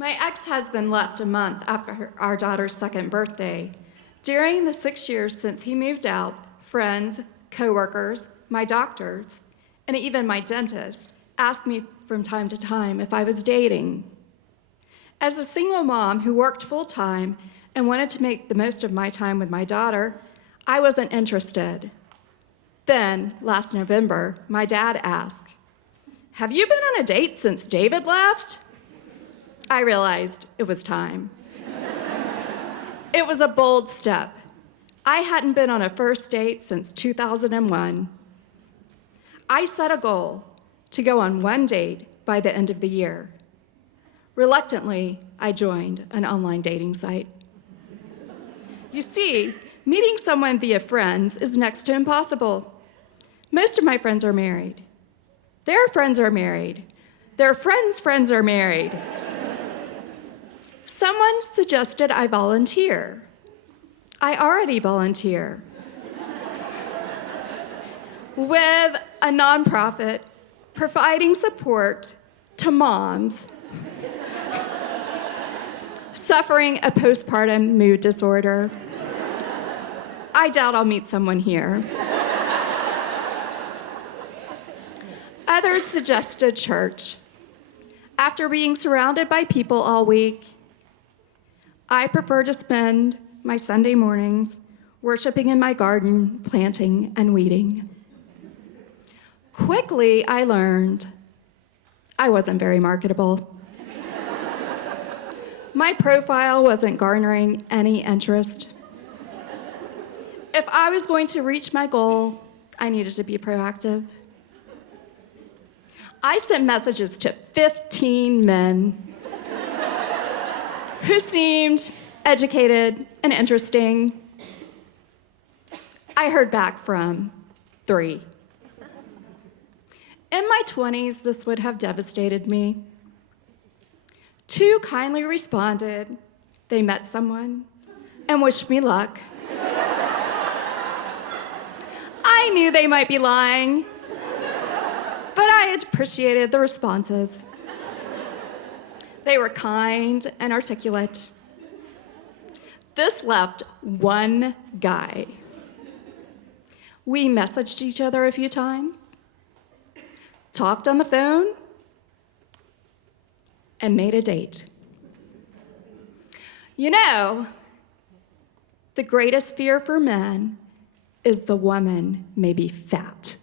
My ex-husband left a month after our daughter's second birthday. During the 6 years since he moved out, friends, coworkers, my doctors, and even my dentist asked me from time to time if I was dating. As a single mom who worked full-time and wanted to make the most of my time with my daughter, I wasn't interested. Then, last November, my dad asked, "Have you been on a date since David left?" I realized it was time. It was a bold step. I hadn't been on a first date since 2001. I set a goal to go on one date by the end of the year. Reluctantly, I joined an online dating site. You see, meeting someone via friends is next to impossible. Most of my friends are married. Their friends are married. Their friends' friends are married. Someone suggested I volunteer. I already volunteer with a nonprofit providing support to moms suffering a postpartum mood disorder. I doubt I'll meet someone here. Others suggested church. After being surrounded by people all week, I prefer to spend my Sunday mornings worshiping in my garden, planting and weeding. Quickly, I learned I wasn't very marketable. My profile wasn't garnering any interest. If I was going to reach my goal, I needed to be proactive. I sent messages to 15 men who seemed educated and interesting. I heard back from 3. In my 20s, this would have devastated me. 2 kindly responded. They met someone and wished me luck. I knew they might be lying, but I appreciated the responses. They were kind and articulate. This left one guy. We messaged each other a few times, talked on the phone, and made a date. You know, the greatest fear for men is the woman may be fat.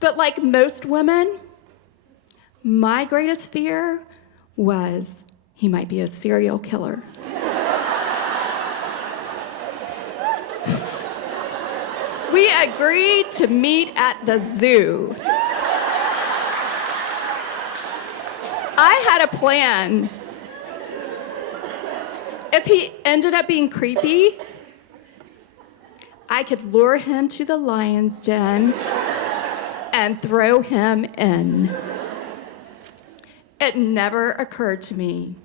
But like most women, my greatest fear was he might be a serial killer. We agreed to meet at the zoo. I had a plan. If he ended up being creepy, I could lure him to the lion's den and throw him in. It never occurred to me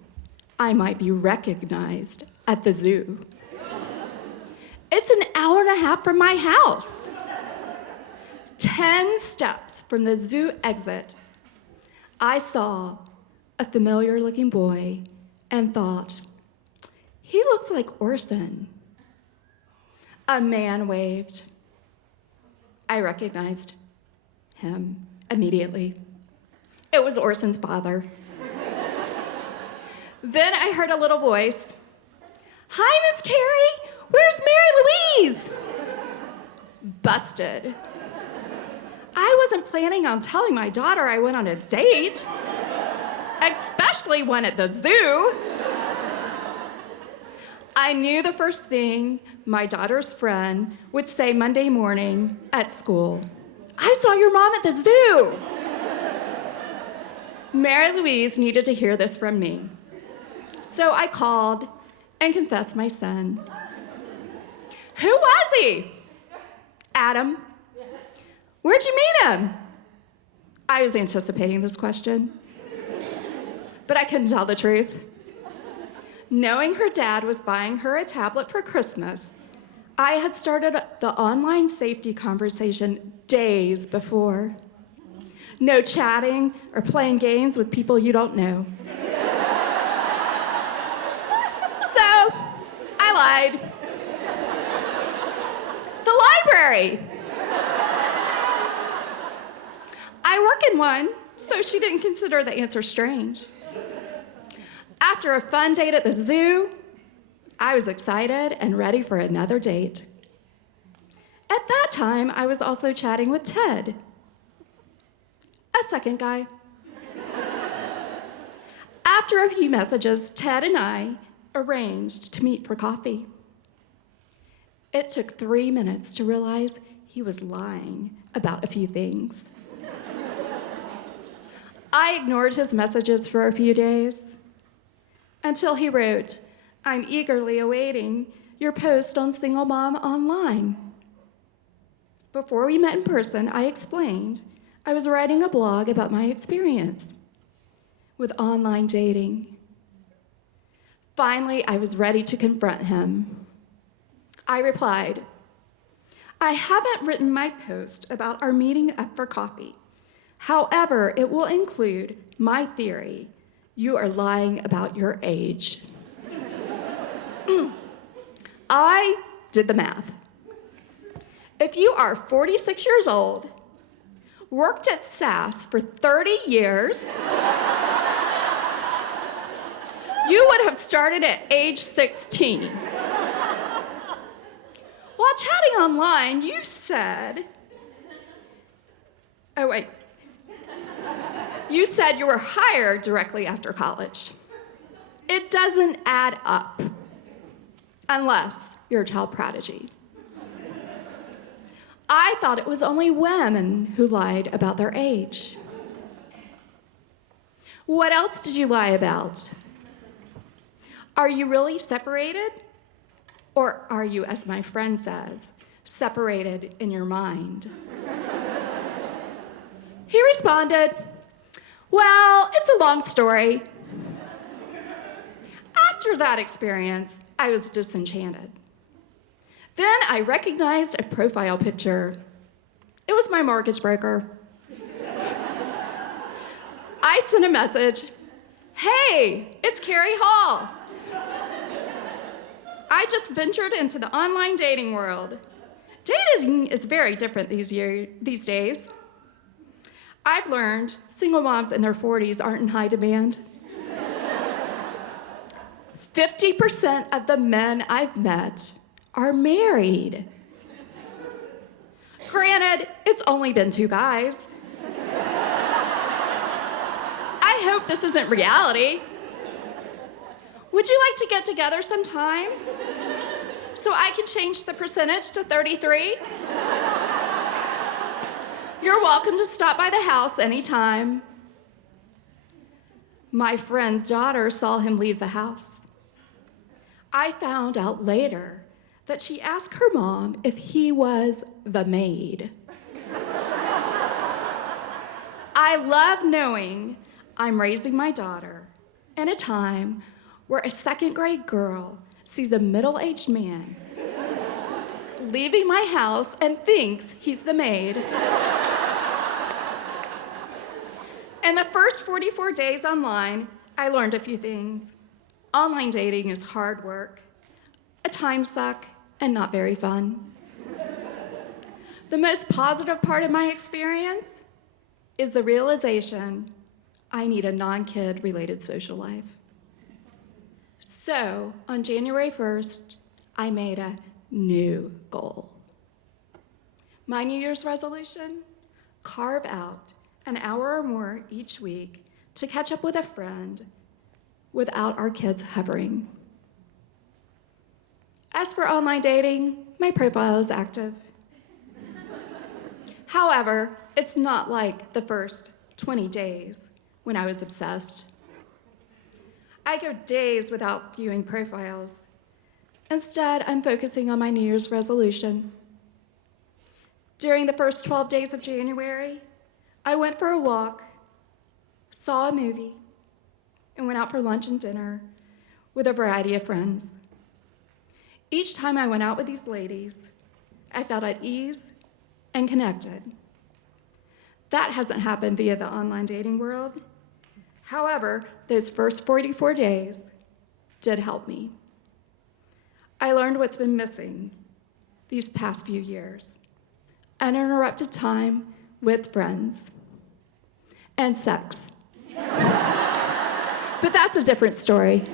I might be recognized at the zoo. It's an hour and a half from my house. 10 steps from the zoo exit, I saw a familiar-looking boy and thought, he looks like Orson. A man waved. I recognized him immediately. It was Orson's father. Then I heard a little voice. "Hi, Miss Kerri, where's Mary Louise?" Busted. I wasn't planning on telling my daughter I went on a date, especially one at the zoo. I knew the first thing my daughter's friend would say Monday morning at school. "I saw your mom at the zoo." Mary Louise needed to hear this from me. So I called and confessed my sin. "Who was he?" "Adam." "Where'd you meet him?" I was anticipating this question, but I couldn't tell the truth. Knowing her dad was buying her a tablet for Christmas, I had started the online safety conversation days before. No chatting or playing games with people you don't know. So, I lied. The library. I work in one, so she didn't consider the answer strange. After a fun date at the zoo, I was excited and ready for another date. At that time, I was also chatting with Ted, a second guy. After a few messages, Ted and I arranged to meet for coffee. It took 3 minutes to realize he was lying about a few things. I ignored his messages for a few days until he wrote, "I'm eagerly awaiting your post on Single Mom Online." Before we met in person, I explained I was writing a blog about my experience with online dating. Finally, I was ready to confront him. I replied, "I haven't written my post about our meeting up for coffee. However, it will include my theory. You are lying about your age." I did the math. If you are 46 years old, worked at SAS for 30 years, you would have started at age 16. While chatting online, you said, you said you were hired directly after college. It doesn't add up, unless you're a child prodigy. I thought it was only women who lied about their age. What else did you lie about? Are you really separated? Or are you, as my friend says, separated in your mind? He responded, "Well, it's a long story." After that experience, I was disenchanted. Then I recognized a profile picture. It was my mortgage broker. I sent a message, "Hey, it's Kerri Hall. I just ventured into the online dating world. Dating is very different these days. I've learned single moms in their 40s aren't in high demand. 50% of the men I've met are married. Granted, it's only been 2 guys. I hope this isn't reality. Would you like to get together sometime so I can change the percentage to 33? You're welcome to stop by the house anytime." My friend's daughter saw him leave the house. I found out later that she asked her mom if he was the maid. I love knowing I'm raising my daughter in a time where a second-grade girl sees a middle-aged man leaving my house and thinks he's the maid. In the first 44 days online, I learned a few things. Online dating is hard work, a time suck, and not very fun. The most positive part of my experience is the realization I need a non-kid related social life. So, on January 1st, I made a new goal. My New Year's resolution: carve out an hour or more each week to catch up with a friend without our kids hovering. As for online dating, my profile is active. However, it's not like the first 20 days when I was obsessed. I go days without viewing profiles. Instead, I'm focusing on my New Year's resolution. During the first 12 days of January, I went for a walk, saw a movie, and went out for lunch and dinner with a variety of friends. Each time I went out with these ladies, I felt at ease and connected. That hasn't happened via the online dating world. However, those first 44 days did help me. I learned what's been missing these past few years: uninterrupted time with friends and sex. But that's a different story.